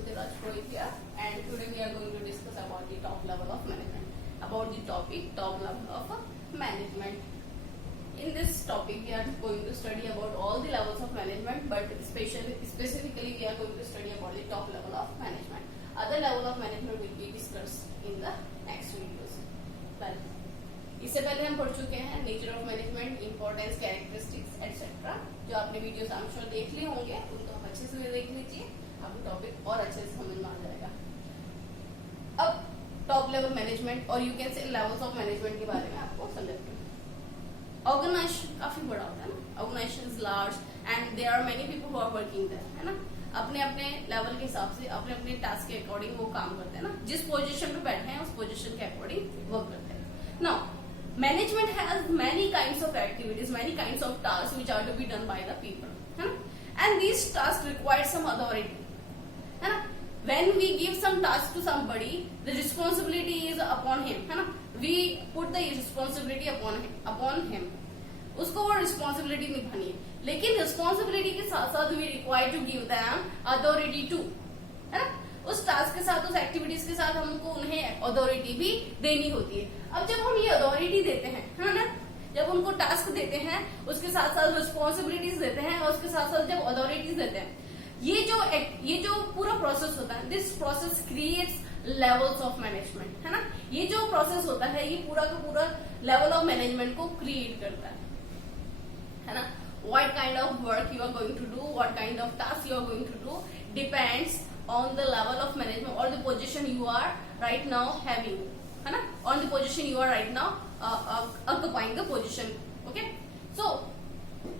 Sutiraj Prohipia, and today we are going to discuss about the top level of management, about the topic top level of management. In this topic we are going to study about all the levels of management, but specifically we are going to study about the top level of management. Other level of management will be discussed in the next videos. Well, इससे पहले हम पढ़ चुके हैं nature of management, importance, characteristics etcetera. जो आपने videos I am sure देख लिए होंगे उनको आप अच्छे से देख लीजिए, आपको टॉपिक और अच्छे से समझ में आ जाएगा. अब टॉप लेवल मैनेजमेंट और यू कैन से लेवल्स ऑफ मैनेजमेंट के बारे में आपको समझते हैं. ऑर्गेनाइजेशन काफी बड़ा होता है ना, organization is large and there are many people who are working there, है ना. अपने अपने लेवल के हिसाब से अपने अपने टास्क के अकॉर्डिंग वो काम करते हैं ना, जिस पोजीशन पे बैठे हैं उस पोजीशन के अकॉर्डिंग वर्क करते हैं. Now management has many kinds of activities, many kinds of tasks which are to be done by the people, है ना. And these tasks require some authority, है ना. When we give some task to somebody, the responsibility is upon him, है ना. We put the responsibility upon him. उसको वो responsibility निभानी है, लेकिन responsibility के साथ साथ we require to give them authority too, है ना. उस टास्क के साथ, उस एक्टिविटीज के साथ हमको उन्हें अथॉरिटी भी देनी होती है. अब जब हम ये अथॉरिटी देते हैं, है ना, जब उनको टास्क देते हैं उसके साथ साथ रिस्पॉन्सिबिलिटीज देते हैं और उसके साथ साथ जब अथॉरिटीज देते हैं, ये जो पूरा प्रोसेस होता है, this process creates levels of management, है ना. ये जो प्रोसेस होता है ये पूरा का पूरा लेवल ऑफ मैनेजमेंट को क्रिएट करता है ना. What kind of work you are going to do, what kind of task you are going to do depends on the level of management or the position you are right now having, है ना, on the position you are right now occupying the position. Okay, so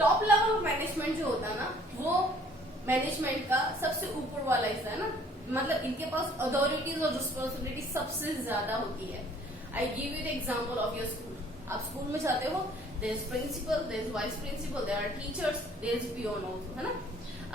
top level of management जो होता है ना, वो management का सबसे ऊपर वाला हिस्सा है ना. मतलब इनके पास अथॉरिटीज और रिस्पॉन्सिबिलिटी सबसे ज्यादा होती है. I give you the example of your school. आप स्कूल में जाते हो, there is principal, there is vice principal, there are teachers, there is peon also, है ना.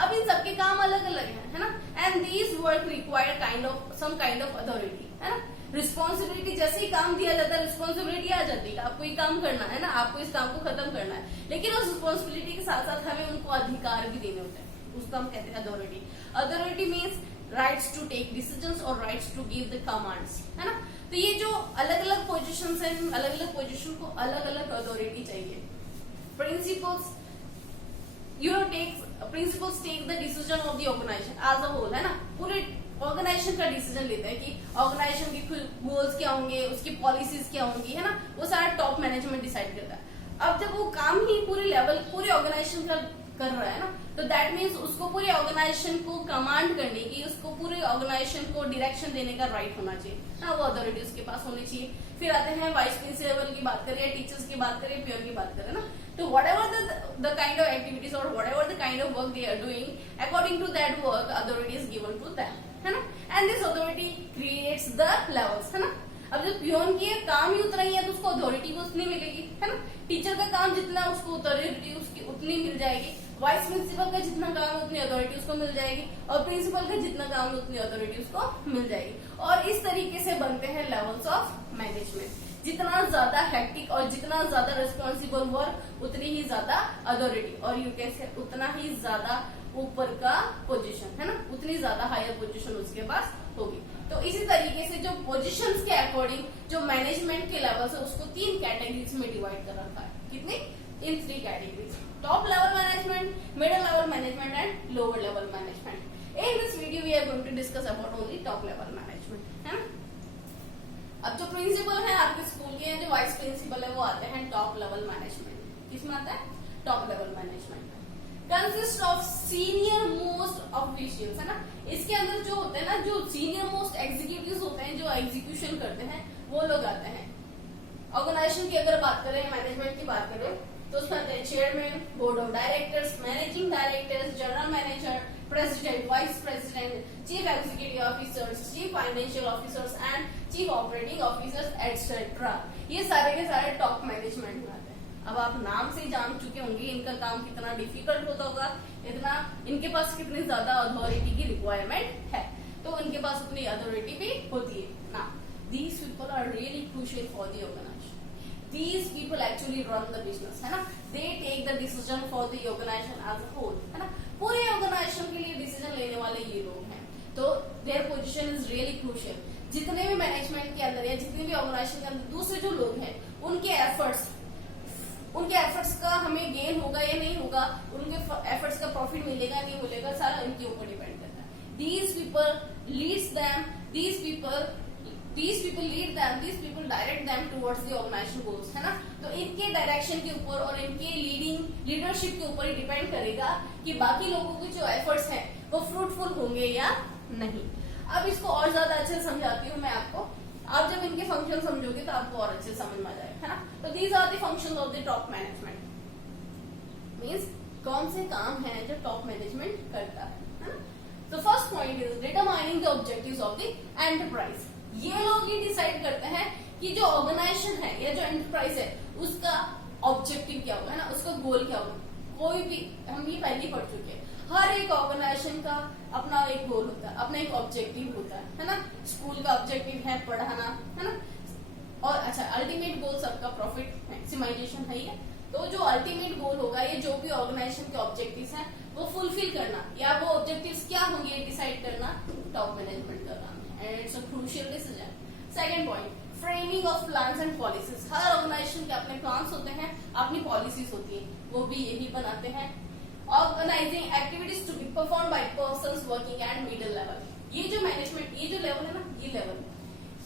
अब इन सबके काम अलग अलग है ना. And these work require some kind of authority, है ना. रिस्पॉन्सिबिलिटी जैसे ही काम दिया जाता है रिस्पॉन्सिबिलिटी आ जाती है, आपको ये काम करना है ना, आपको इस काम को खत्म करना है, लेकिन उस रिस्पॉन्सिबिलिटी के साथ साथ हमें उनको अधिकार भी देने होते हैं. उसको हम कहते हैं authority. Authority means rights to take decisions और rights to give the commands, है ना. तो ये जो अलग अलग पोजिशन है, अलग अलग पोजिशन को अलग अलग अथॉरिटी चाहिए. Principals principals take the decision of the organization as a whole, है ना. पूरे ऑर्गेनाइजेशन का डिसीजन लेते हैं कि ऑर्गेनाइजेशन के गोल्स क्या होंगे, उसकी पॉलिसीज क्या होंगी, है ना. वो सारा टॉप मैनेजमेंट डिसाइड करता है. अब जब वो काम ही पूरे ऑर्गेनाइजेशन का कर रहा है ना, तो दैट मीन्स उसको पूरे ऑर्गेनाइजेशन को कमांड करने की, उसको पूरे ऑर्गेनाइजेशन को डायरेक्शन देने का राइट होना चाहिए ना. वो अथॉरिटी उसके पास होनी चाहिए. फिर आते हैं वाइस प्रिंसिपल की बात करें, टीचर्स की बात करें, पियर की बात करें ना. तो whatever the kind of activities और whatever the kind of work they are doing, according to that work authority is given to them, है ना. And this authority creates the levels, है ना. अब जब पियोन की काम ही उतना ही है तो उसको अथॉरिटी भी उतनी मिलेगी, है ना. टीचर का काम जितना उसको अथॉरिटी उसकी उतनी मिल जाएगी. वाइस प्रिंसिपल का जितना काम है उतनी अथॉरिटी उसको मिल जाएगी और प्रिंसिपल का जितना काम है उतनी अथॉरिटी उसको मिल जाएगी. और इस तरीके से बनते हैं लेवल्स ऑफ मैनेजमेंट. जितना ज्यादा हेक्टिक और जितना ज्यादा रिस्पॉन्सिबल वर्क उतनी ही ज्यादा अथॉरिटी, और यू कैन से उतना ही ज्यादा ऊपर का पोजीशन, है ना, उतनी ज्यादा हायर पोजीशन उसके पास होगी. तो इसी तरीके से जो पोजीशंस के अकॉर्डिंग जो मैनेजमेंट के लेवल है उसको 3 कैटेगरीज में डिवाइड कर रखा है. कितनी? इन 3 categories. Top level management, middle level management and lower level management. In this video we are going to discuss about only top level management, है ना. अब जो प्रिंसिपल है आपके स्कूल के, जो वाइस प्रिंसिपल है वो आते हैं टॉप लेवल मैनेजमेंट. किसमें आता है? Top level management. Consist of senior most officials, है ना. इसके अंदर जो होते हैं ना, जो सीनियर मोस्ट एग्जीक्यूटिव्स होते हैं, जो एग्जीक्यूशन करते हैं, वो लोग आते हैं. ऑर्गेनाइजेशन की अगर बात करें, मैनेजमेंट की बात करें, तो उसमें आते हैं chairman, board of directors, managing directors, general manager, president, vice president, chief executive officers, chief financial officers and chief operating officers etcetera. ये सारे के सारे टॉप मैनेजमेंट में आते हैं. अब आप नाम से जान चुके होंगे इनका काम कितना डिफिकल्ट होता होगा, इतना इनके पास कितनी ज्यादा अथॉरिटी की रिक्वायरमेंट है. तो इनके पास उतनी अथॉरिटी भी होती है ना. These people are really crucial for the organization. These people actually run the business, है ना. They take the decision for the organization as a whole, है ना. पूरे ऑर्गेनाइजेशन के लिए डिसीजन लेने वाले ये लोग हैं. तो इज रियली क्रूशियल। जितने भी मैनेजमेंट के अंदर या जितने भी ऑर्गेनाइजेशन के अंदर दूसरे जो लोग हैं उनके एफर्ट्स का हमें गेन होगा या नहीं होगा, उनके एफर्ट्स का प्रॉफिट मिलेगा नहीं मिलेगा, सारा इनके ऊपर डिपेंड करता है। These people leads them, these people lead them, these people direct them towards the organization goals, है ना। तो इनके डायरेक्शन के ऊपर और इनके लीडरशिप के ऊपर ही डिपेंड करेगा कि बाकी लोगों के जो एफर्ट्स हैं वो फ्रूटफुल होंगे या नहीं। अब इसको और ज्यादा अच्छे से समझाती हूँ मैं आपको। आप जब इनके फंक्शन समझोगे तो आपको और अच्छे से समझ में आ जाएगा, है ना। तो these are the functions of the top management, means कौन से काम हैं जो टॉप मैनेजमेंट करता है ना। तो first point is determining the objectives of the enterprise. ये लोग ही डिसाइड करते हैं कि जो ऑर्गेनाइजेशन है या जो एंटरप्राइज है उसका ऑब्जेक्टिव क्या होगा, है ना, उसका गोल क्या होगा। कोई भी, हम ये पहले पढ़ चुके हैं, हर एक ऑर्गेनाइजेशन का अपना एक गोल होता है, अपना एक ऑब्जेक्टिव होता है ना। स्कूल का ऑब्जेक्टिव है पढ़ाना, है ना। और अच्छा, अल्टीमेट गोल सबका प्रॉफिट मैक्सिमाइजेशन है ही है। तो जो अल्टीमेट गोल होगा, ये जो भी ऑर्गेनाइजेशन के ऑब्जेक्टिव्स हैं वो फुलफिल करना या वो ऑब्जेक्टिव्स क्या होंगे डिसाइड करना टॉप मैनेजमेंट का काम है, and it's a crucial decision. Second point, framing of plans and policies. हर ऑर्गेनाइजेशन के अपने प्लान्स होते हैं, अपनी पॉलिसीज होती है, वो भी यही बनाते हैं। Organizing activities to be perform by persons working at middle level. ये जो मैनेजमेंट, ये जो लेवल है ना, ये लेवल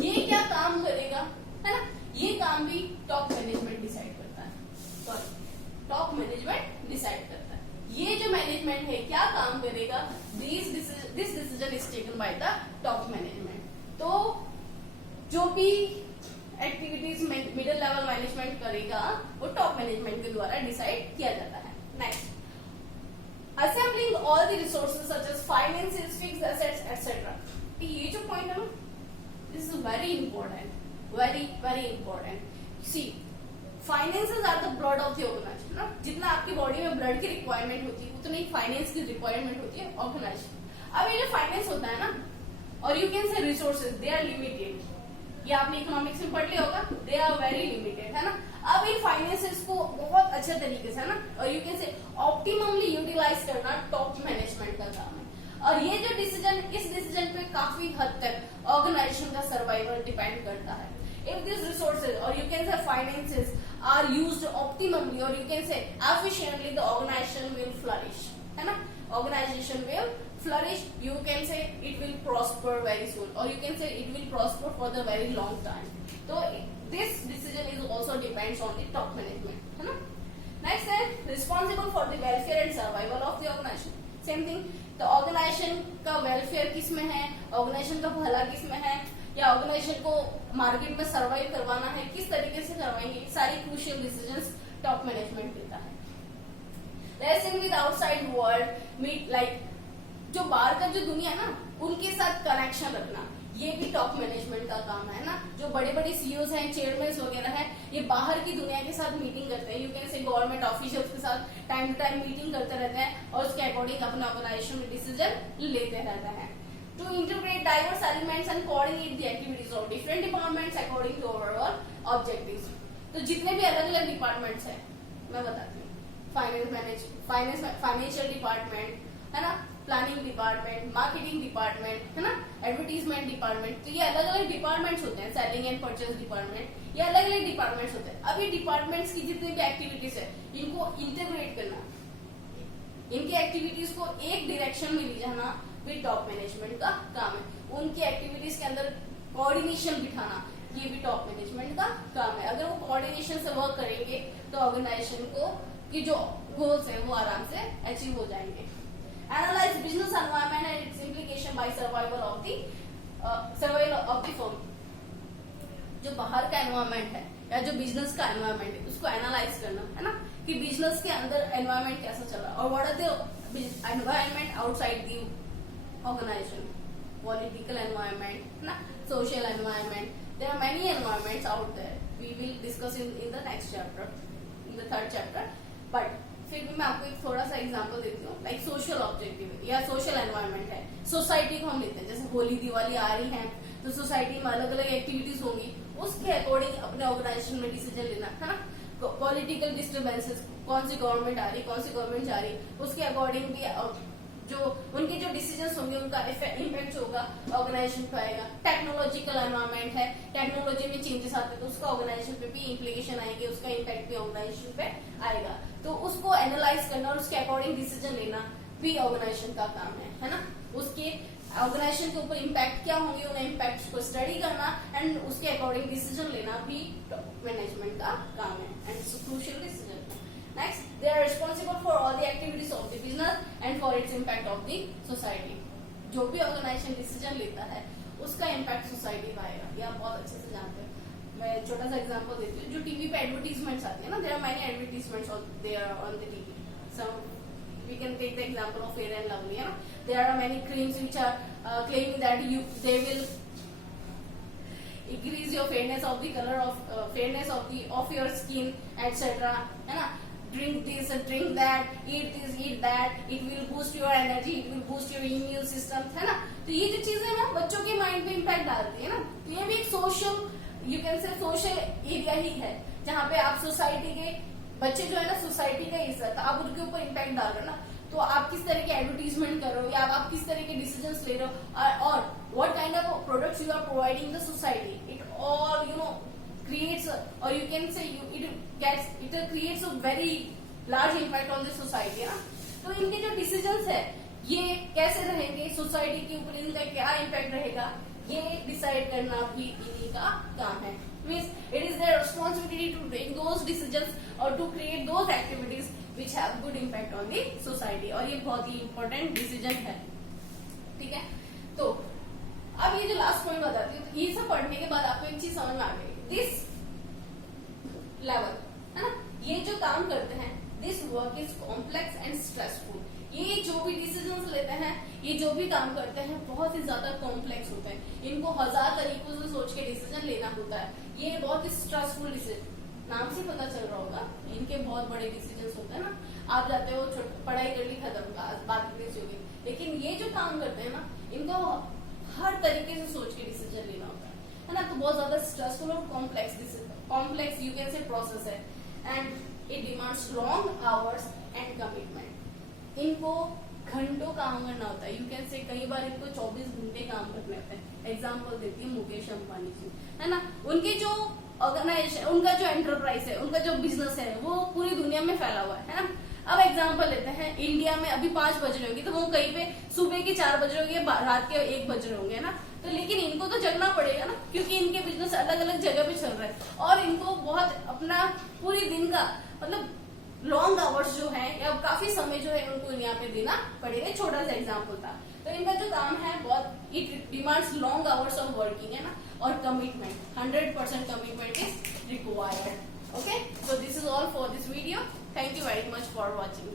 ये क्या काम करेगा, है ना, ये काम भी टॉप मैनेजमेंट डिसाइड करता है। सॉरी, टॉप मैनेजमेंट डिसाइड करता है ये जो मैनेजमेंट है क्या काम करेगा। This decision is taken by the top management. तो जो भी एक्टिविटीज मिडिल लेवल मैनेजमेंट करेगा वो टॉप मैनेजमेंट के द्वारा डिसाइड किया जाता है। Next, assembling all the resources such as finances, fixed assets, etc. ये जो पॉइंट है ना, this is very important, very important. See, finances are the blood of the organization, ना। जितना आपकी बॉडी में ब्लड की रिक्वायरमेंट होती है उतनी फाइनेंस की रिक्वायरमेंट होती है ऑर्गेनाइजेशन। अब ये जो फाइनेंस होता है ना, और you can say resources, they are limited. ये आपने इकोनॉमिक्स में पढ़ लिया होगा, दे आर वेरी लिमिटेड, है ना। अब इन फाइनेंसेस को बहुत अच्छे तरीके से, है ना, और यू कैन से ऑप्टिममली यूटिलाइज करना टॉप मैनेजमेंट का काम है। और ये जो डिसीजन, इस डिसीजन पे काफी हद तक ऑर्गेनाइजेशन का सर्वाइवल डिपेंड करता है। If these resources or you can say finances are used optimally or you can say efficiently, the organization will flourish, है ना। Organization will flourish, you can say it will prosper very soon or you can say it will prosper for the very long time. So this decision is also depends on the top management, है ना। Next है responsible for the welfare and survival of the organization. Same thing, तो organisation का welfare किस में है, organisation का भला किस में है, या ऑर्गेनाइजेशन को मार्केट में सर्वाइव करवाना है, किस तरीके से करवाएंगे, सारी क्रूशियल डिसीजंस टॉप मैनेजमेंट लेता है। Relating with outside world, meet like जो बाहर का जो दुनिया है ना, उनके साथ कनेक्शन रखना, ये भी टॉप मैनेजमेंट का काम है ना। जो बड़े बड़े सीईओज हैं, चेयरमैन वगैरह हैं, ये बाहर की दुनिया के साथ मीटिंग करते हैं, यू कैन से गवर्नमेंट ऑफिशियल्स के साथ टाइम टू टाइम मीटिंग करते रहते हैं और उसके अकॉर्डिंग अपने ऑर्गेनाइजेशन में डिसीजन लेते रहते हैं। To integrate diverse elements and coordinate the activities of different departments according to overall objectives. तो जितने भी अलग अलग डिपार्टमेंट्स हैं मैं बताती हूँ, फाइनेंशियल डिपार्टमेंट, है ना, प्लानिंग डिपार्टमेंट, मार्केटिंग डिपार्टमेंट, है ना, एडवर्टीजमेंट डिपार्टमेंट। तो ये अलग अलग डिपार्टमेंट्स होते हैं, सेलिंग एंड परचेज डिपार्टमेंट, ये अलग अलग डिपार्टमेंट्स होते हैं। अब ये डिपार्टमेंट्स की जितनी भी एक्टिविटीज है इनको इंटीग्रेट करना, इनकी एक्टिविटीज को एक डायरेक्शन में ले जाना भी टॉप मैनेजमेंट का काम है। उनकी एक्टिविटीज के अंदर कोऑर्डिनेशन बिठाना, ये भी टॉप मैनेजमेंट का काम है। अगर वो कोऑर्डिनेशन से वर्क करेंगे तो ऑर्गेनाइजेशन को की जो गोल्स है वो आराम से अचीव हो जाएंगे। Analyze business environment and its implication by survival of the firm. जो बाहर का एनवायरनमेंट है या जो बिजनेस का एनवायरनमेंट है उसको एनालाइज करना, है ना, कि बिजनेस के अंदर एनवायरनमेंट कैसा चल रहा है और what are the environment outside the organisation, political environment, ना, social environment, there are many environments out there, we will discuss in the next chapter, in the third chapter. But फिर भी मैं आपको एक थोड़ा सा एग्जांपल देती हूँ, लाइक सोशल ऑब्जेक्टिव या सोशल एनवायरनमेंट है, सोसाइटी को हम लेते हैं, जैसे होली दिवाली आ रही है तो सोसाइटी में अलग अलग एक्टिविटीज होंगी, उसके अकॉर्डिंग अपने ऑर्गेनाइजेशन में डिसीजन लेना, है ना। पॉलिटिकल डिस्टर्बेंसेस, कौन सी गवर्नमेंट आ रही, कौन सी गवर्नमेंट जा रही, उसके अकॉर्डिंग भी जो उनके जो डिसीजंस होंगे उनका इम्पैक्ट होगा ऑर्गेनाइजेशन पे आएगा। टेक्नोलॉजिकल एनवायरनमेंट है, टेक्नोलॉजी में चेंजेस आते हैं तो उसका ऑर्गेनाइजेशन पे भी इम्प्लीकेशन आएंगे, उसका इम्पैक्ट भी ऑर्गेनाइजेशन पे आएगा। तो उसको एनालाइज करना और उसके अकॉर्डिंग डिसीजन लेना भी ऑर्गेनाइजेशन का काम है ना। उसके ऑर्गेनाइजेशन के ऊपर इम्पैक्ट क्या होंगे, उन्हें इम्पैक्ट को स्टडी करना एंड उसके अकॉर्डिंग डिसीजन लेना भी मैनेजमेंट का काम है and crucial decision. Next, they are responsible for all the activities of the business and for its impact of the society. जो भी ऑर्गेनाइजेशन डिसीजन लेता है उसका इम्पैक्ट सोसाइटी पर आएगा, ये आप बहुत अच्छे से जानते हैं। मैं छोटा सा एग्जांपल देती हूँ, जो टीवी पे एडवर्टीजमेंट्स आती है ना, there are many advertisements there on the TV. Some we can take the example of Fair and Lovely, है ना। There are many creams which are claiming that they will increase your fairness of the color of fairness of your skin, etc. है ना। Drink this, drink that, eat this, eat that. It will boost your energy, it will boost your immune system, है ना। तो ये जो चीजें ना बच्चों के माइंड पे इम्पैक्ट डालती है ना। तो ये भी एक social, you can say social area ही है जहाँ पे आप सोसाइटी के बच्चे जो है ना सोसाइटी का हिस्सा है, तो आप उनके ऊपर इम्पैक्ट डाल रहे हो ना। तो आप किस तरह के एडवर्टीजमेंट कर रहे हो या आप किस तरह के डिसीजंस ले रहे हो और what kind of products you are providing the society, it all you know creates or you can say it creates a very large impact on the society, है ना। तो इनके जो डिसीजंस है ये कैसे रहेंगे, सोसाइटी के ऊपर इनका क्या इम्पैक्ट रहेगा, ये डिसाइड करना भी इन्हीं का काम है। Means it is their responsibility to take those decisions और to create those activities which have good impact on the society, और ये बहुत ही इंपॉर्टेंट डिसीजन है, ठीक है। तो अब ये जो लास्ट पॉइंट बताती हूँ, तो ये सब पढ़ने के बाद आपको एक चीज समझ में आ गई, दिस लेवल है ना, ये जो काम करते हैं, this work is complex and stressful. ये जो भी डिसीजंस लेते हैं, ये जो भी काम करते हैं बहुत ही ज्यादा कॉम्प्लेक्स होते हैं, इनको 1000 तरीकों से सोच के डिसीजन लेना होता है। ये बहुत ही स्ट्रेसफुल डिसीजन, नाम से पता चल रहा होगा इनके बहुत बड़े डिसीजंस होते हैं ना। आप जाते हो पढ़ाई कर ली खत्म, बात होगी, लेकिन ये जो काम करते हैं ना इनको हर तरीके से सोच के डिसीजन लेना होता है ना। तो बहुत ज्यादा स्ट्रेसफुल और complex you can say process है and it demands long hours and commitment. इनको घंटों काम करना होता है, यू कैन से कई बार इनको 24 घंटे काम करने होते हैं। एग्जाम्पल देती हूँ मुकेश अंबानी जी, है ना। उनके जो ऑर्गेनाइजेशन, उनका जो एंटरप्राइज है, उनका जो बिजनेस है वो पूरी दुनिया में फैला हुआ है ना। अब एग्जाम्पल लेते हैं, इंडिया में अभी 5 बज रहे होंगे तो वो कहीं पे सुबह के 4 बज रहे होंगे, रात के 1 बज रहे होंगे ना। तो लेकिन इनको तो जगना पड़ेगा ना, क्योंकि इनके बिजनेस अलग अलग जगह पे चल रहा है और इनको बहुत अपना पूरी दिन का मतलब लॉन्ग आवर्स जो है या काफी समय जो है उनको यहाँ पे देना पड़ेगा। छोटा सा एग्जाम्पल था। तो इनका जो काम है बहुत, it demands long hours of working, है ना, और commitment, 100% commitment is required. Okay, so this is all for this video. Thank you very much for watching.